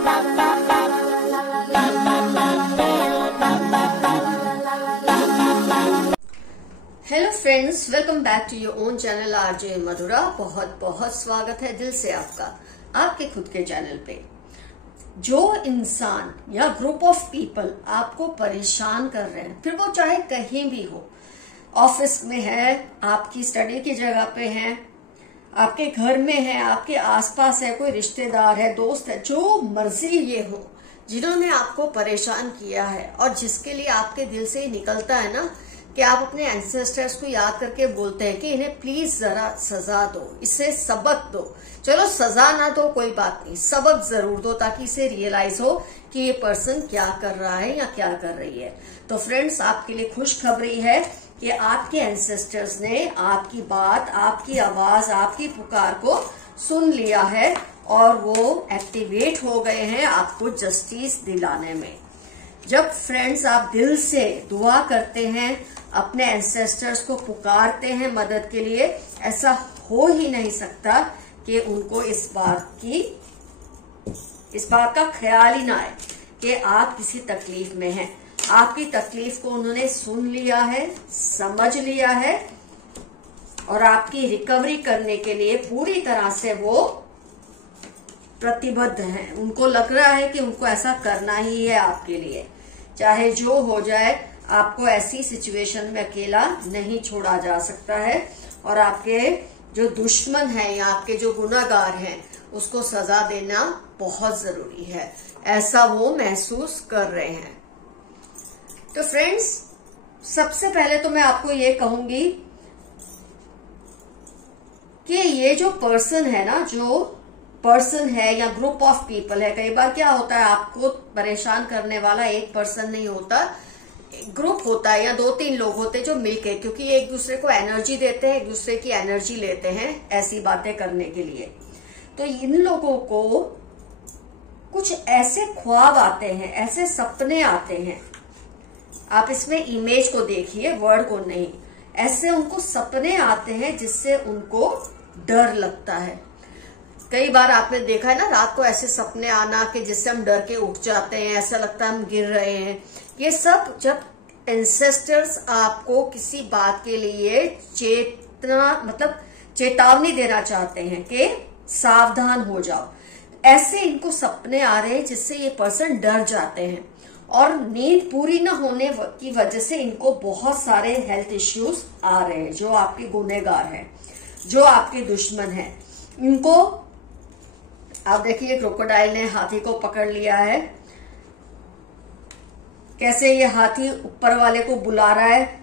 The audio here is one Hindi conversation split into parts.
Hello friends, welcome back to your own channel RJ Madhura. बहुत बहुत स्वागत है दिल से आपका आपके खुद के चैनल पे। जो इंसान या ग्रुप ऑफ पीपल आपको परेशान कर रहे हैं, फिर वो चाहे कहीं भी हो, ऑफिस में है, आपकी स्टडी की जगह पे है, आपके घर में है, आपके आसपास है, कोई रिश्तेदार है, दोस्त है, जो मर्जी ये हो, जिन्होंने आपको परेशान किया है और जिसके लिए आपके दिल से ही निकलता है ना कि आप अपने एंसेस्टर्स को याद करके बोलते हैं कि इन्हें प्लीज जरा सजा दो, इसे सबक दो। चलो सजा ना दो कोई बात नहीं, सबक जरूर दो ताकि इसे रियलाइज हो कि ये पर्सन क्या कर रहा है या क्या कर रही है। तो फ्रेंड्स, आपके लिए खुशखबरी है कि आपके एंसेस्टर्स ने आपकी बात, आपकी आवाज, आपकी पुकार को सुन लिया है और वो एक्टिवेट हो गए हैं आपको जस्टिस दिलाने में। जब फ्रेंड्स आप दिल से दुआ करते हैं, अपने एंसेस्टर्स को पुकारते हैं मदद के लिए, ऐसा हो ही नहीं सकता कि उनको इस बात का ख्याल ही ना आए कि आप किसी तकलीफ में हैं। आपकी तकलीफ को उन्होंने सुन लिया है, समझ लिया है और आपकी रिकवरी करने के लिए पूरी तरह से वो प्रतिबद्ध हैं। उनको लग रहा है कि उनको ऐसा करना ही है आपके लिए, चाहे जो हो जाए। आपको ऐसी सिचुएशन में अकेला नहीं छोड़ा जा सकता है और आपके जो दुश्मन हैं या आपके जो गुनाहगार हैं उसको सजा देना बहुत जरूरी है, ऐसा वो महसूस कर रहे हैं। तो फ्रेंड्स, सबसे पहले तो मैं आपको ये कहूंगी कि ये जो पर्सन है ना, जो पर्सन है या ग्रुप ऑफ पीपल है, कई बार क्या होता है आपको परेशान करने वाला एक पर्सन नहीं होता, ग्रुप होता है या 2-3 लोग होते हैं जो मिलके, क्योंकि एक दूसरे को एनर्जी देते हैं, एक दूसरे की एनर्जी लेते हैं ऐसी बातें करने के लिए। तो इन लोगों को कुछ ऐसे ख्वाब आते हैं, ऐसे सपने आते हैं, आप इसमें इमेज को देखिए, वर्ड को नहीं, ऐसे उनको सपने आते हैं जिससे उनको डर लगता है। कई बार आपने देखा है ना, रात को ऐसे सपने आना कि जिससे हम डर के उठ जाते हैं, ऐसा लगता है हम गिर रहे हैं। ये सब जब एंसेस्टर्स आपको किसी बात के लिए चेतावनी देना चाहते हैं कि सावधान हो जाओ, ऐसे इनको सपने आ रहे हैं जिससे ये पर्सन डर जाते हैं और नींद पूरी न होने की वजह से इनको बहुत सारे हेल्थ इश्यूज आ रहे हैं। जो आपके गुनहगार हैं, जो आपके दुश्मन हैं, इनको आप देखिए, क्रोकोडाइल ने हाथी को पकड़ लिया है, कैसे ये हाथी ऊपर वाले को बुला रहा है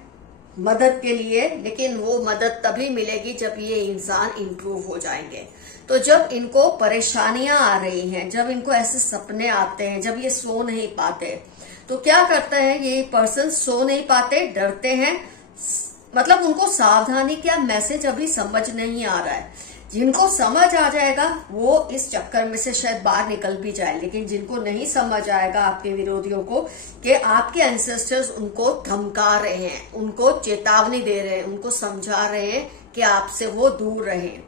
मदद के लिए, लेकिन वो मदद तभी मिलेगी जब ये इंसान इंप्रूव हो जाएंगे। तो जब इनको परेशानियां आ रही हैं, जब इनको ऐसे सपने आते हैं, जब ये सो नहीं पाते, तो क्या करते हैं ये पर्सन? सो नहीं पाते, डरते हैं, मतलब उनको सावधानी क्या मैसेज अभी समझ नहीं आ रहा है। जिनको समझ आ जाएगा वो इस चक्कर में से शायद बाहर निकल भी जाए, लेकिन जिनको नहीं समझ आएगा, आपके विरोधियों को, कि आपके एंसेस्टर्स उनको धमका रहे हैं, उनको चेतावनी दे रहे हैं, उनको समझा रहे हैं कि आपसे वो दूर रहें।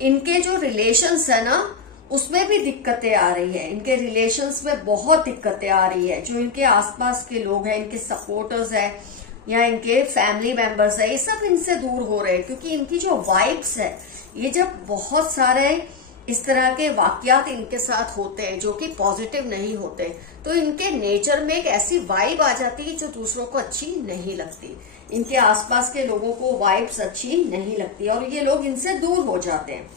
इनके जो रिलेशंस है ना, उसमें भी दिक्कतें आ रही है, इनके रिलेशंस में बहुत दिक्कतें आ रही है। जो इनके आसपास के लोग हैं, इनके सपोर्टर्स है या इनके फैमिली मेंबर्स है, ये सब इनसे दूर हो रहे हैं, क्योंकि इनकी जो वाइब्स है, ये जब बहुत सारे इस तरह के वाकयात इनके साथ होते हैं जो कि पॉजिटिव नहीं होते, तो इनके नेचर में एक ऐसी वाइब आ जाती है जो दूसरों को अच्छी नहीं लगती। इनके आसपास के लोगों को वाइब्स अच्छी नहीं लगती और ये लोग इनसे दूर हो जाते हैं।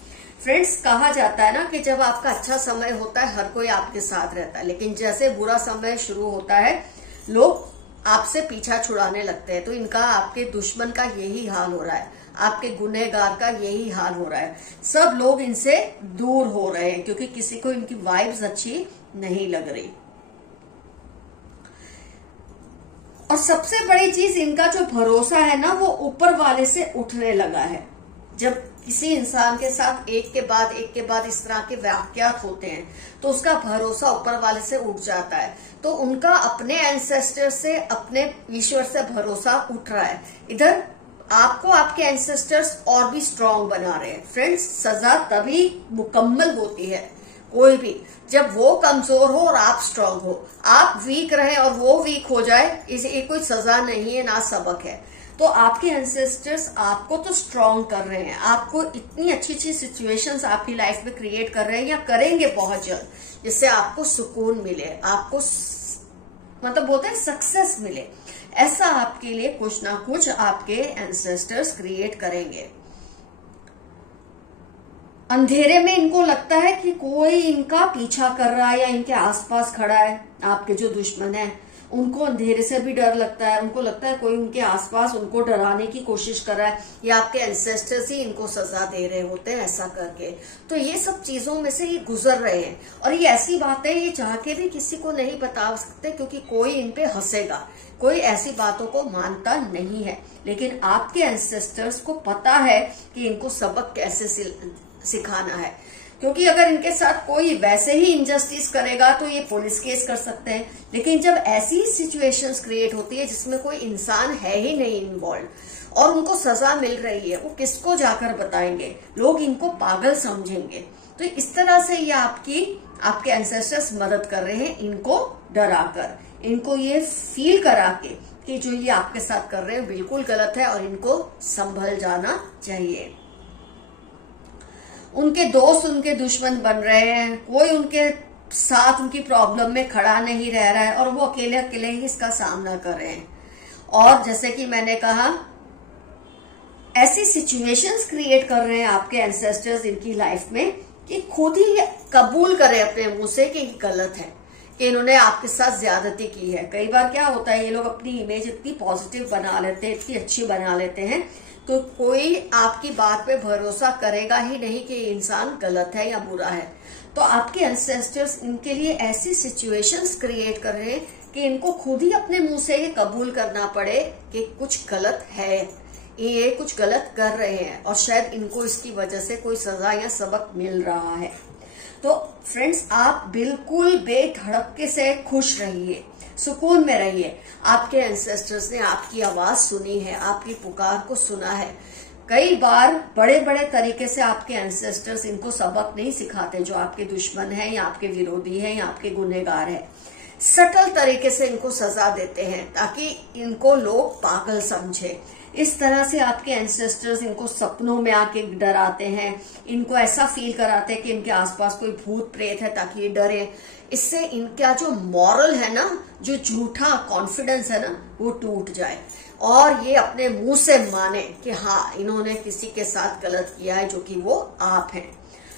फ्रेंड्स, कहा जाता है ना कि जब आपका अच्छा समय होता है, हर कोई आपके साथ रहता है, लेकिन जैसे बुरा समय शुरू होता है, लोग आपसे पीछा छुड़ाने लगते हैं। तो इनका, आपके दुश्मन का यही हाल हो रहा है, आपके गुनहगार का यही हाल हो रहा है। सब लोग इनसे दूर हो रहे हैं क्योंकि किसी को इनकी वाइब्स अच्छी नहीं लग रही। और सबसे बड़ी चीज, इनका जो भरोसा है ना, वो ऊपर वाले से उठने लगा है। जब किसी इंसान के साथ एक के बाद इस तरह के वाकयात होते हैं तो उसका भरोसा ऊपर वाले से उठ जाता है। तो उनका अपने एंसेस्टर से, अपने ईश्वर से भरोसा उठ रहा है। इधर आपको आपके एंसेस्टर्स और भी स्ट्रांग बना रहे हैं। फ्रेंड्स, सजा तभी मुकम्मल होती है, कोई भी, जब वो कमजोर हो और आप स्ट्रांग हो, आप वीक रहे और वो वीक हो जाए, इसे कोई सजा नहीं है ना सबक है। तो आपके एंसेस्टर्स आपको तो स्ट्रांग कर रहे हैं, आपको इतनी अच्छी अच्छी सिचुएशंस आपकी लाइफ में क्रिएट कर रहे हैं या करेंगे बहुत जल्द, जिससे आपको सुकून मिले, आपको मतलब बोलते हैं सक्सेस मिले। ऐसा आपके लिए कुछ ना कुछ आपके एंसेस्टर्स क्रिएट करेंगे। अंधेरे में इनको लगता है कि कोई इनका पीछा कर रहा है या इनके आसपास खड़ा है। आपके जो दुश्मन है उनको अंधेरे से भी डर लगता है, उनको लगता है कोई उनके आसपास उनको डराने की कोशिश कर रहा है, या आपके एंसेस्टर्स ही इनको सजा दे रहे होते हैं ऐसा करके। तो ये सब चीजों में से ये गुजर रहे हैं, और ये ऐसी बातें ये चाह के भी किसी को नहीं बता सकते, क्योंकि कोई इन पे हंसेगा, कोई ऐसी बातों को मानता नहीं है। लेकिन आपके एंसेस्टर्स को पता है कि इनको सबक कैसे सिखाना है, क्योंकि अगर इनके साथ कोई वैसे ही इनजस्टिस करेगा तो ये पुलिस केस कर सकते हैं। लेकिन जब ऐसी सिचुएशंस क्रिएट होती है जिसमें कोई इंसान है ही नहीं इन्वॉल्व और उनको सजा मिल रही है, वो किसको जाकर बताएंगे, लोग इनको पागल समझेंगे। तो इस तरह से ये आपके एंसेस्टर्स मदद कर रहे हैं, इनको डराकर, इनको ये फील करा के कि जो ये आपके साथ कर रहे हैं बिल्कुल गलत है और इनको संभल जाना चाहिए। उनके दोस्त उनके दुश्मन बन रहे हैं, कोई उनके साथ उनकी प्रॉब्लम में खड़ा नहीं रह रहा है और वो अकेले अकेले ही इसका सामना कर रहे हैं। और जैसे कि मैंने कहा, ऐसी सिचुएशंस क्रिएट कर रहे हैं आपके एंसेस्टर्स इनकी लाइफ में कि खुद ही कबूल करें अपने मुंह से कि गलत है, कि इन्होंने आपके साथ ज्यादती की है। कई बार क्या होता है, ये लोग अपनी इमेज इतनी पॉजिटिव बना लेते हैं, इतनी अच्छी बना लेते हैं, तो कोई आपकी बात पे भरोसा करेगा ही नहीं कि इंसान गलत है या बुरा है। तो आपके एंसेस्टर्स इनके लिए ऐसी सिचुएशंस क्रिएट कर रहे हैं कि इनको खुद ही अपने मुंह से ये कबूल करना पड़े कि कुछ गलत है, ये कुछ गलत कर रहे हैं और शायद इनको इसकी वजह से कोई सजा या सबक मिल रहा है। तो फ्रेंड्स, आप बिल्कुल बेधड़क से खुश रहिए, सुकून में रहिए। आपके एंसेस्टर्स ने आपकी आवाज सुनी है, आपकी पुकार को सुना है। कई बार बड़े बड़े तरीके से आपके एंसेस्टर्स इनको सबक नहीं सिखाते, जो आपके दुश्मन है या आपके विरोधी है या आपके गुनहगार है। सटल तरीके से इनको सजा देते हैं ताकि इनको लोग पागल समझे। इस तरह से आपके एंसेस्टर्स इनको सपनों में आके डराते हैं, इनको ऐसा फील कराते हैं कि इनके आसपास कोई भूत प्रेत है ताकि ये डरे। इससे इनका जो मॉरल है ना, जो झूठा कॉन्फिडेंस है ना, वो टूट जाए और ये अपने मुंह से माने कि हाँ, इन्होंने किसी के साथ गलत किया है, जो कि वो आप हैं।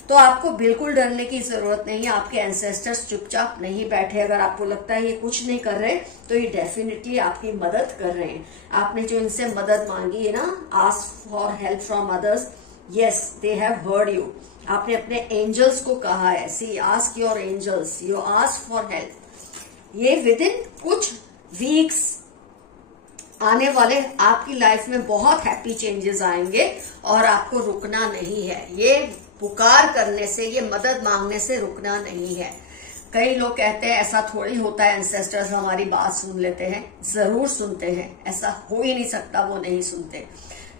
तो आपको बिल्कुल डरने की जरूरत नहीं है। आपके एंसेस्टर्स चुपचाप नहीं बैठे। अगर आपको लगता है ये कुछ नहीं कर रहे, तो ये डेफिनेटली आपकी मदद कर रहे हैं। आपने जो इनसे मदद मांगी है ना, ask for help from others, yes they have heard you. आपने अपने एंजल्स को कहा है, see ask your angels, you ask for help. ये विद इन कुछ वीक्स आने वाले आपकी लाइफ में बहुत हैप्पी चेंजेस आएंगे और आपको रुकना नहीं है। ये पुकार करने से, ये मदद मांगने से रुकना नहीं है। कई लोग कहते हैं ऐसा थोड़ी होता है, एंसेस्टर्स हमारी बात सुन लेते हैं। जरूर सुनते हैं, ऐसा हो ही नहीं सकता वो नहीं सुनते।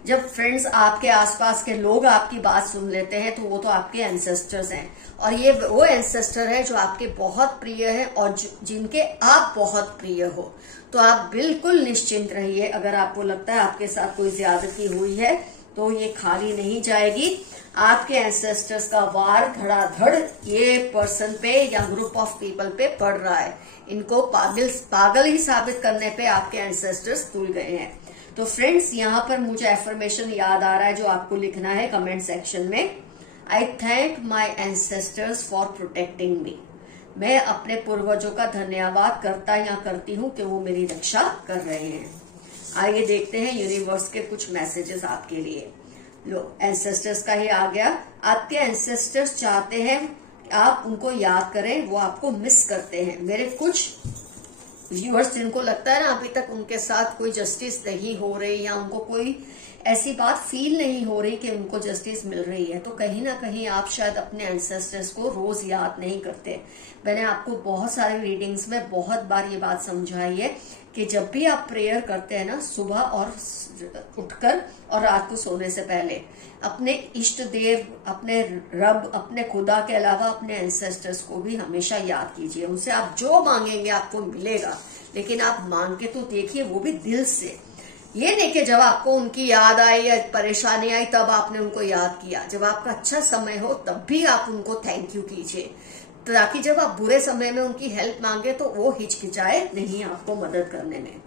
जब फ्रेंड्स आपके आसपास के लोग आपकी बात सुन लेते हैं तो वो तो आपके एंसेस्टर्स हैं, और ये वो एंसेस्टर है जो आपके बहुत प्रिय है और जिनके आप बहुत प्रिय हो। तो आप बिल्कुल निश्चिंत रहिए। अगर आपको लगता है आपके साथ कोई ज्यादती हुई है तो ये खाली नहीं जाएगी। आपके एंसेस्टर्स का वार धड़ाधड़ ये पर्सन पे या ग्रुप ऑफ पीपल पे पड़ रहा है। इनको पागल ही साबित करने पे आपके एंसेस्टर्स तुल गए हैं। तो फ्रेंड्स, यहाँ पर मुझे एफर्मेशन याद आ रहा है जो आपको लिखना है कमेंट सेक्शन में। आई thank my ancestors for protecting मी। मैं अपने पूर्वजों का धन्यवाद करता या करती हूँ कि वो मेरी रक्षा कर रहे हैं। आइए देखते हैं यूनिवर्स के कुछ मैसेजेस आपके लिए। लो, एंसेस्टर्स का ही आ गया। आपके एंसेस्टर्स चाहते हैं आप उनको याद करें, वो आपको मिस करते हैं। मेरे कुछ व्यूअर्स जिनको लगता है ना अभी तक उनके साथ कोई जस्टिस नहीं हो रही या उनको कोई ऐसी बात फील नहीं हो रही कि उनको जस्टिस मिल रही है, तो कहीं ना कहीं आप शायद अपने एंसेस्टर्स को रोज याद नहीं करते। मैंने आपको बहुत सारे रीडिंग्स में बहुत बार ये बात समझाई है कि जब भी आप प्रेयर करते हैं ना, सुबह और उठकर और रात को सोने से पहले अपने इष्ट देव, अपने रब, अपने खुदा के अलावा अपने एंसेस्टर्स को भी हमेशा याद कीजिए। उनसे आप जो मांगेंगे आपको मिलेगा, लेकिन आप मांग के तो देखिए, वो भी दिल से। ये नहीं कि जब आपको उनकी याद आई या परेशानी आई तब आपने उनको याद किया। जब आपका अच्छा समय हो तब भी आप उनको थैंक यू कीजिए, ताकि जब आप बुरे समय में उनकी हेल्प मांगे तो वो हिचकिचाए नहीं आपको मदद करने में।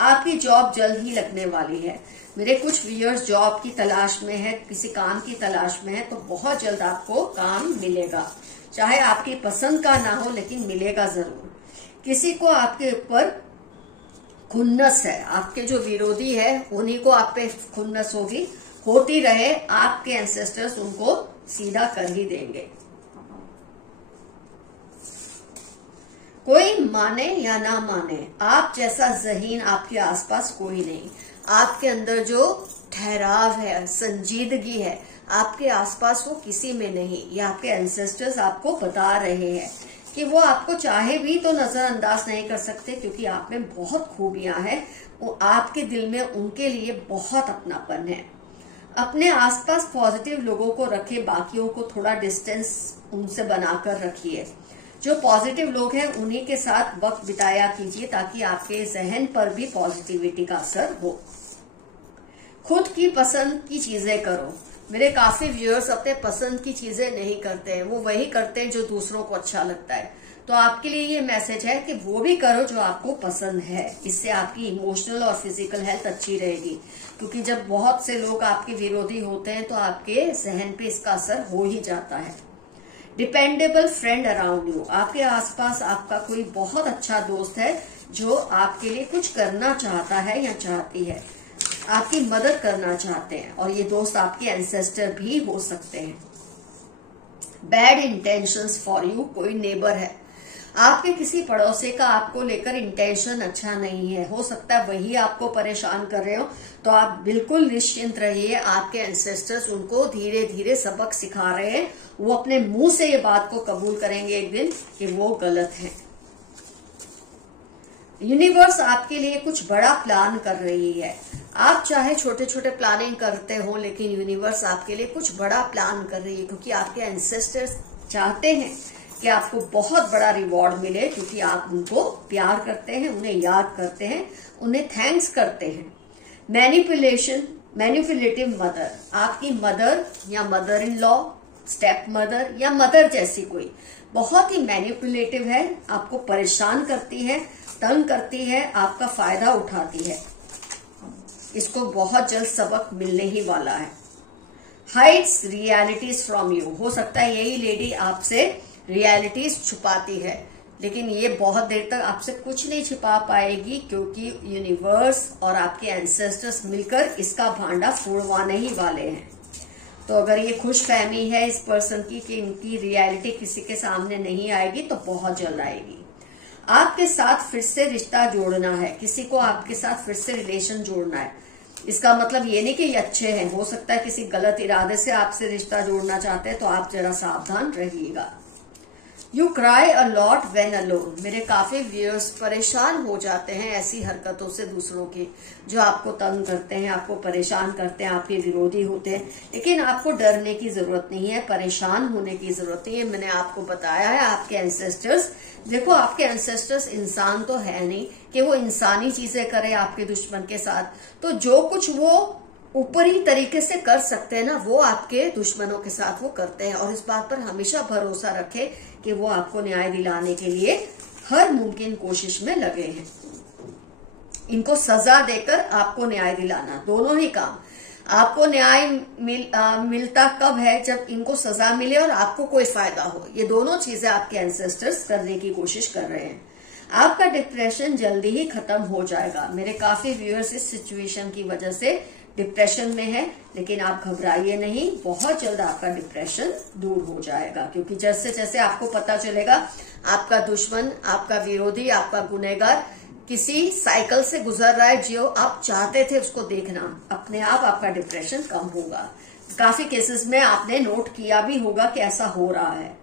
आपकी जॉब जल्द ही लगने वाली है। मेरे कुछ व्यूअर्स जॉब की तलाश में है, किसी काम की तलाश में है, तो बहुत जल्द आपको काम मिलेगा। चाहे आपकी पसंद का ना हो, लेकिन मिलेगा जरूर। किसी को आपके ऊपर खुन्नस है, आपके जो विरोधी है उन्हीं को आप पे खुन्नस होगी, होती रहे। आपके एंसेस्टर्स उनको सीधा कर ही देंगे। कोई माने या ना माने, आप जैसा ज़हीन आपके आसपास कोई नहीं। आपके अंदर जो ठहराव है, संजीदगी है, आपके आसपास वो किसी में नहीं। ये आपके एंसेस्टर्स आपको बता रहे हैं कि वो आपको चाहे भी तो नजरअंदाज नहीं कर सकते, क्योंकि आप में बहुत खूबियां हैं। वो आपके दिल में उनके लिए बहुत अपनापन है। अपने आसपास पॉजिटिव लोगों को रखे, बाकियों को थोड़ा डिस्टेंस उनसे बनाकर रखिए। जो पॉजिटिव लोग हैं उन्हीं के साथ वक्त बिताया कीजिए, ताकि आपके जहन पर भी पॉजिटिविटी का असर हो। खुद की पसंद की चीजें करो। मेरे काफी व्यूअर्स अपने पसंद की चीजें नहीं करते हैं, वो वही करते हैं जो दूसरों को अच्छा लगता है। तो आपके लिए ये मैसेज है कि वो भी करो जो आपको पसंद है। इससे आपकी इमोशनल और फिजिकल हेल्थ अच्छी रहेगी, क्योंकि जब बहुत से लोग आपके विरोधी होते हैं तो आपके जहन पे इसका असर हो ही जाता है। डिपेंडेबल फ्रेंड अराउंड यू, आपके आसपास आपका कोई बहुत अच्छा दोस्त है जो आपके लिए कुछ करना चाहता है या चाहती है, आपकी मदद करना चाहते हैं, और ये दोस्त आपके एंसेस्टर भी हो सकते हैं। बैड इंटेंशंस फॉर यू, कोई नेबर है, आपके किसी पड़ोसी का आपको लेकर इंटेंशन अच्छा नहीं है। हो सकता है वही आपको परेशान कर रहे हो, तो आप बिल्कुल निश्चिंत रहिए। आपके एंसेस्टर्स उनको धीरे धीरे सबक सिखा रहे हैं। वो अपने मुंह से ये बात को कबूल करेंगे एक दिन कि वो गलत है। यूनिवर्स आपके लिए कुछ बड़ा प्लान कर रही है। आप चाहे छोटे छोटे प्लानिंग करते हो, लेकिन यूनिवर्स आपके लिए कुछ बड़ा प्लान कर रही है, क्योंकि आपके एंसेस्टर्स चाहते हैं कि आपको बहुत बड़ा रिवॉर्ड मिले, क्योंकि आप उनको प्यार करते हैं, उन्हें याद करते हैं, उन्हें थैंक्स करते हैं। मैनिपुलेटिव मदर, आपकी मदर या mother in law, step mother या मदर जैसी कोई बहुत ही मैनिपुलेटिव है, आपको परेशान करती है, तंग करती है, आपका फायदा उठाती है। इसको बहुत जल्द सबक मिलने ही वाला है। हाइड्स रियलिटीज फ्रॉम यू, हो सकता है यही लेडी आपसे रियलिटीज छुपाती है, लेकिन ये बहुत देर तक आपसे कुछ नहीं छिपा पाएगी, क्योंकि यूनिवर्स और आपके एंसेस्टर्स मिलकर इसका भांडा फोड़वाने ही वाले हैं। तो अगर ये खुशफहमी है इस पर्सन की कि इनकी रियलिटी किसी के सामने नहीं आएगी, तो बहुत जल्द आएगी। आपके साथ फिर से रिश्ता जोड़ना है, किसी को आपके साथ फिर से रिलेशन जोड़ना है। इसका मतलब ये नहीं कि ये अच्छे हैं, हो सकता है किसी गलत इरादे से आपसे रिश्ता जोड़ना चाहते हैं, तो आप जरा सावधान रहिएगा। You cry a lot when alone, मेरे काफी व्यूअर्स परेशान हो जाते हैं ऐसी हरकतों से दूसरों की, जो आपको तंग करते हैं, आपको परेशान करते हैं, आपके विरोधी होते हैं। लेकिन आपको डरने की जरूरत नहीं है, परेशान होने की जरूरत नहीं है। मैंने आपको बताया है आपके एंसेस्टर्स, देखो आपके एंसेस्टर्स इंसान तो है नहीं कि वो इंसानी चीजें करे आपके दुश्मन के साथ। तो जो कुछ वो ऊपरी तरीके से कर सकते हैं ना, वो आपके दुश्मनों के साथ वो करते हैं। और इस बात पर हमेशा भरोसा रखें कि वो आपको न्याय दिलाने के लिए हर मुमकिन कोशिश में लगे हैं। इनको सजा देकर आपको न्याय दिलाना, दोनों ही काम। आपको न्याय मिलता कब है, जब इनको सजा मिले और आपको कोई फायदा हो। ये दोनों चीजें आपके एंसेस्टर्स करने की कोशिश कर रहे हैं। आपका डिप्रेशन जल्दी ही खत्म हो जाएगा। मेरे काफी व्यूअर्स इस सिचुएशन की वजह से डिप्रेशन में है, लेकिन आप घबराइए नहीं, बहुत जल्द आपका डिप्रेशन दूर हो जाएगा। क्योंकि जैसे जैसे आपको पता चलेगा आपका दुश्मन, आपका विरोधी, आपका गुनहगार किसी साइकिल से गुजर रहा है जो आप चाहते थे उसको देखना, अपने आप आपका डिप्रेशन कम होगा। काफी केसेस में आपने नोट किया भी होगा कि ऐसा हो रहा है।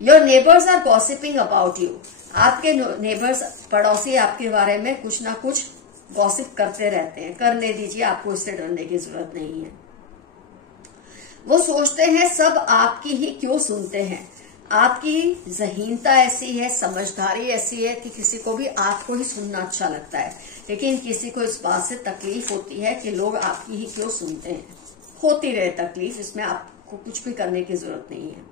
Your neighbours are gossiping about you, आपके नेबर्स पड़ोसी आपके बारे में कुछ ना कुछ गॉसिप करते रहते हैं, करने दीजिए, आपको इससे डरने की जरूरत नहीं है। वो सोचते हैं सब आपकी ही क्यों सुनते हैं, आपकी ज़हीनता ऐसी है, समझदारी ऐसी है कि किसी को भी आपको ही सुनना अच्छा लगता है, लेकिन किसी को इस बात से तकलीफ होती है कि लोग आपकी ही क्यों सुनते हैं। होती रहे तकलीफ, इसमें आपको कुछ भी करने की जरूरत नहीं है।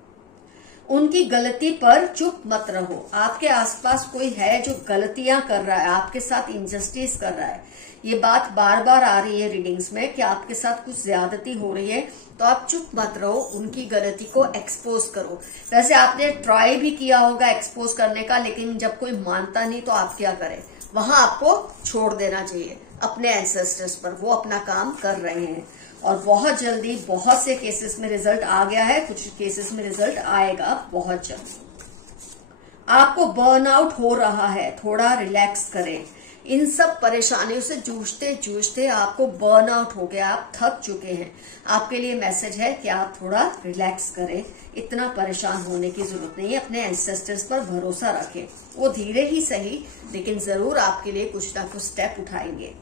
उनकी गलती पर चुप मत रहो, आपके आसपास कोई है जो गलतियां कर रहा है, आपके साथ इनजस्टिस कर रहा है। ये बात बार बार आ रही है रीडिंग्स में कि आपके साथ कुछ ज्यादती हो रही है, तो आप चुप मत रहो, उनकी गलती को एक्सपोज करो। वैसे आपने ट्राई भी किया होगा एक्सपोज करने का, लेकिन जब कोई मानता नहीं तो आप क्या करें, वहां आपको छोड़ देना चाहिए अपने एंसेस्टर्स पर, वो अपना काम कर रहे हैं। और बहुत जल्दी बहुत से केसेस में रिजल्ट आ गया है, कुछ केसेस में रिजल्ट आएगा बहुत जल्द। आपको बर्नआउट हो रहा है, थोड़ा रिलैक्स करें। इन सब परेशानियों से जूझते जूझते आपको बर्नआउट हो गया, आप थक चुके हैं। आपके लिए मैसेज है कि आप थोड़ा रिलैक्स करें, इतना परेशान होने की जरूरत नहीं है। अपने एंसेस्टर्स पर भरोसा रखें, वो धीरे ही सही लेकिन जरूर आपके लिए कुछ ना कुछ स्टेप उठाएंगे।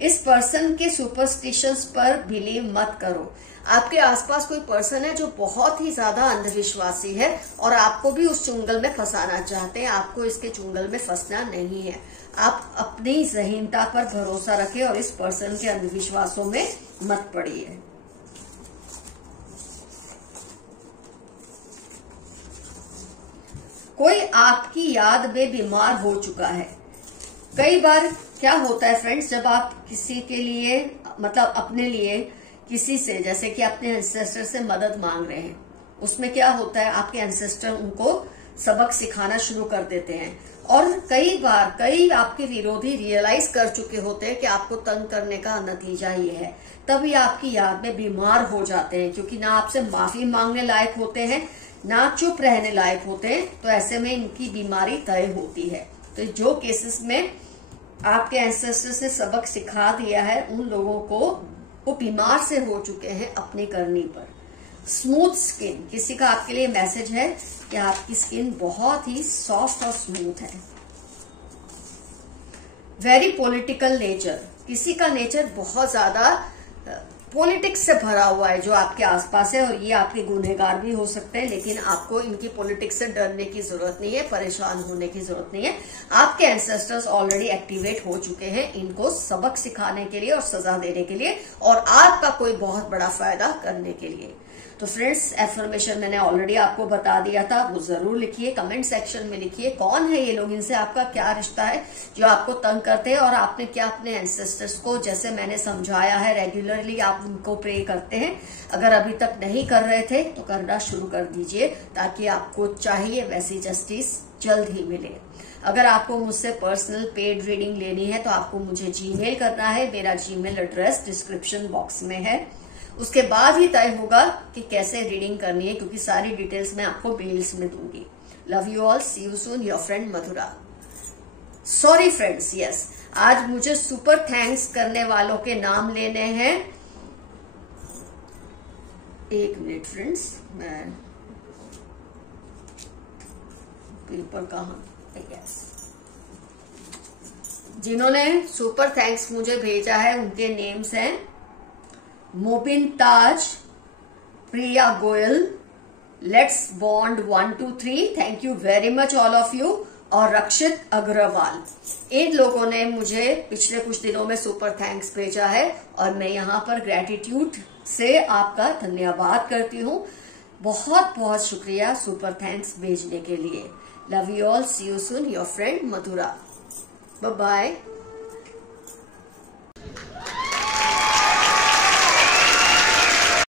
इस पर्सन के सुपरस्टिशंस पर बिलीव मत करो। आपके आसपास कोई पर्सन है जो बहुत ही ज्यादा अंधविश्वासी है और आपको भी उस चुंगल में फंसाना चाहते हैं। आपको इसके चुंगल में फंसना नहीं है। आप अपनी ज़हीनता पर भरोसा रखें और इस पर्सन के अंधविश्वासों में मत पड़िए। कोई आपकी याद में बीमार हो चुका है। कई बार क्या होता है फ्रेंड्स, जब आप किसी के लिए मतलब अपने लिए किसी से, जैसे कि अपने एंसेस्टर से मदद मांग रहे हैं, उसमें क्या होता है आपके एंसेस्टर उनको सबक सिखाना शुरू कर देते हैं। और कई बार कई आपके विरोधी रियलाइज कर चुके होते हैं कि आपको तंग करने का नतीजा ये है, तभी आपकी याद में बीमार हो जाते हैं, क्योंकि ना आपसे माफी मांगने लायक होते हैं ना चुप रहने लायक होते हैं। तो ऐसे में इनकी बीमारी तय होती है। तो जो केसेस में आपके एंसेस्टर से सबक सिखा दिया है, उन लोगों को वो बीमार से हो चुके हैं अपनी करनी पर। स्मूथ स्किन, किसी का आपके लिए मैसेज है कि आपकी स्किन बहुत ही सॉफ्ट और स्मूथ है। वेरी पॉलिटिकल नेचर, किसी का नेचर बहुत ज्यादा पॉलिटिक्स से भरा हुआ है जो आपके आसपास है, और ये आपके गुनहगार भी हो सकते हैं, लेकिन आपको इनकी पॉलिटिक्स से डरने की जरूरत नहीं है, परेशान होने की जरूरत नहीं है। आपके एंसेस्टर्स ऑलरेडी एक्टिवेट हो चुके हैं इनको सबक सिखाने के लिए और सजा देने के लिए, और आपका कोई बहुत बड़ा फायदा करने के लिए। तो फ्रेंड्स, एफर्मेशन मैंने ऑलरेडी आपको बता दिया था, वो जरूर लिखिए, कमेंट सेक्शन में लिखिए कौन है ये लोग, इनसे आपका क्या रिश्ता है जो आपको तंग करते हैं, और आपने क्या अपने एंसेस्टर्स को, जैसे मैंने समझाया है, रेगुलरली आप उनको प्रे करते हैं। अगर अभी तक नहीं कर रहे थे तो करना शुरू कर दीजिए, ताकि आपको चाहिए वैसी जस्टिस जल्द ही मिले। अगर आपको मुझसे पर्सनल पेड रीडिंग लेनी है तो आपको मुझे जीमेल करना है। मेरा जीमेल एड्रेस डिस्क्रिप्शन बॉक्स में है। उसके बाद ही तय होगा कि कैसे रीडिंग करनी है, क्योंकि सारी डिटेल्स मैं आपको मेल्स में दूंगी। Love you all, see you soon, your friend Madhura. Sorry friends, yes, आज मुझे सुपर थैंक्स करने वालों के नाम लेने हैं। एक मिनट फ्रेंड्स, मैं पेपर कहाँ, यस, जिन्होंने सुपर थैंक्स मुझे भेजा है उनके नेम्स हैं Mobin Taj, Priya Goyal, let's bond 1 2 3, thank you very much all of you, और रक्षित अग्रवाल। इन लोगों ने मुझे पिछले कुछ दिनों में सुपर थैंक्स भेजा है और मैं यहाँ पर ग्रेटिट्यूड से आपका धन्यवाद करती हूँ। बहुत बहुत शुक्रिया सुपर थैंक्स भेजने के लिए। Love you all, see you soon, your friend Madhura. Bye bye.